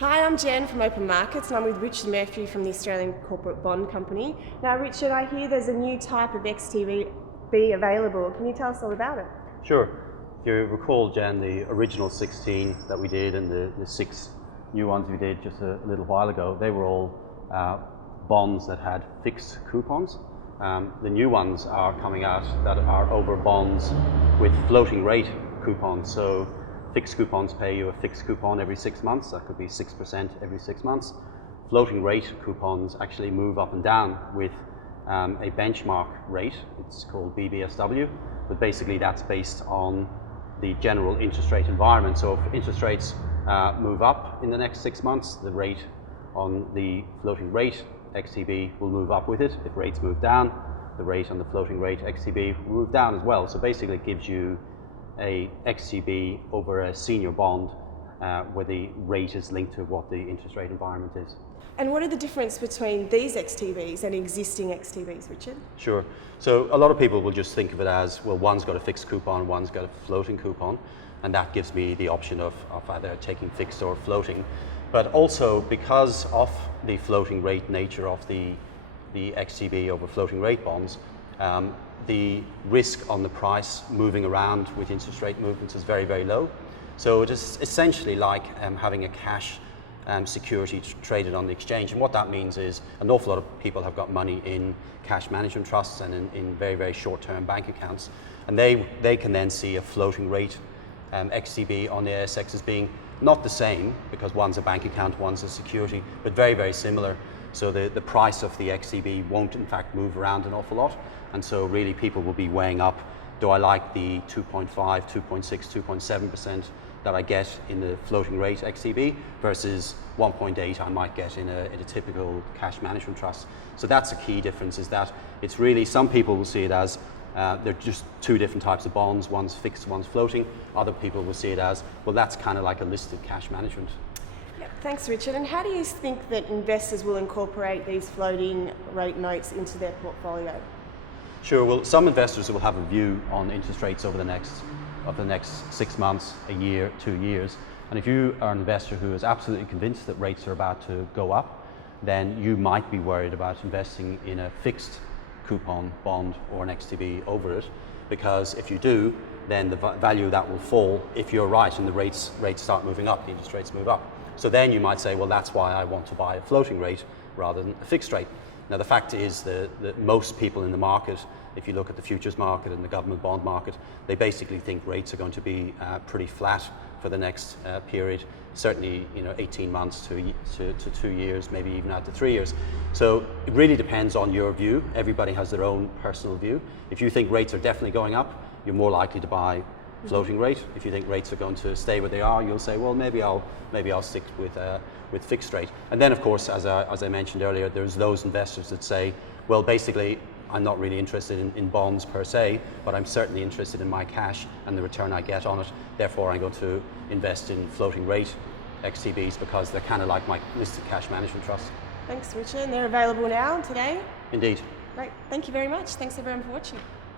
Hi, I'm Jen from Open Markets and I'm with Richard Murphy from the Australian Corporate Bond Company. Now Richard, I hear there's a new type of XTB available. Can you tell us all about it? Sure. If you recall, Jen, the original 16 that we did and the 6 new ones we did just a little while ago, they were all bonds that had fixed coupons. The new ones are coming out that are over bonds with floating rate coupons. So fixed coupons pay you a fixed coupon every 6 months. That could be 6% every 6 months. Floating rate coupons actually move up and down with a benchmark rate. It's called BBSW, but basically that's based on the general interest rate environment. So if interest rates move up in the next 6 months, the rate on the floating rate XTB will move up with it. If rates move down, the rate on the floating rate XTB will move down as well. So basically it gives you a XTB over a senior bond where the rate is linked to what the interest rate environment is. And what are the difference between these XTBs and existing XTBs, Richard? Sure. So a lot of people will just think of it as, well, one's got a fixed coupon, one's got a floating coupon, and that gives me the option of either taking fixed or floating. But also because of the floating rate nature of the XTB over floating rate bonds, the risk on the price moving around with interest rate movements is very, very low. So it is essentially like having a cash security traded on the exchange. And what that means is an awful lot of people have got money in cash management trusts and in very, very short-term bank accounts. And they can then see a floating rate XTB on the ASX as being not the same, because one's a bank account, one's a security, but very, very similar. So the price of the XTB won't in fact move around an awful lot. And so really people will be weighing up, do I like the 2.5, 2.6, 2.7% that I get in the floating rate XTB versus 1.8 I might get in a typical cash management trust. So that's a key difference, is that it's really, some people will see it as they're just two different types of bonds, one's fixed, one's floating. Other people will see it as, well, that's kind of like a listed cash management. Yep. Thanks, Richard. And how do you think that investors will incorporate these floating rate notes into their portfolio? Sure. Well, some investors will have a view on interest rates over the next 6 months, a year, 2 years. And if you are an investor who is absolutely convinced that rates are about to go up, then you might be worried about investing in a fixed coupon bond or an XTB over it, because if you do, then the value of that will fall if you're right and the rates start moving up, the interest rates move up. So then you might say, well, that's why I want to buy a floating rate rather than a fixed rate. Now the fact is that most people in the market, if you look at the futures market and the government bond market, they basically think rates are going to be pretty flat for the next period, certainly 18 months to 2 years, maybe even out to 3 years. So it really depends on your view. Everybody has their own personal view. If you think rates are definitely going up, you're more likely to buy floating rate. If you think rates are going to stay where they are, you'll say, well, maybe I'll stick with fixed rate. And then, of course, as I mentioned earlier, there's those investors that say, well, basically, I'm not really interested in bonds per se, but I'm certainly interested in my cash and the return I get on it. Therefore, I'm going to invest in floating rate XTBs because they're kind of like my listed cash management trust. Thanks, Richard. And they're available now today? Indeed. Great. Thank you very much. Thanks, everyone, for watching.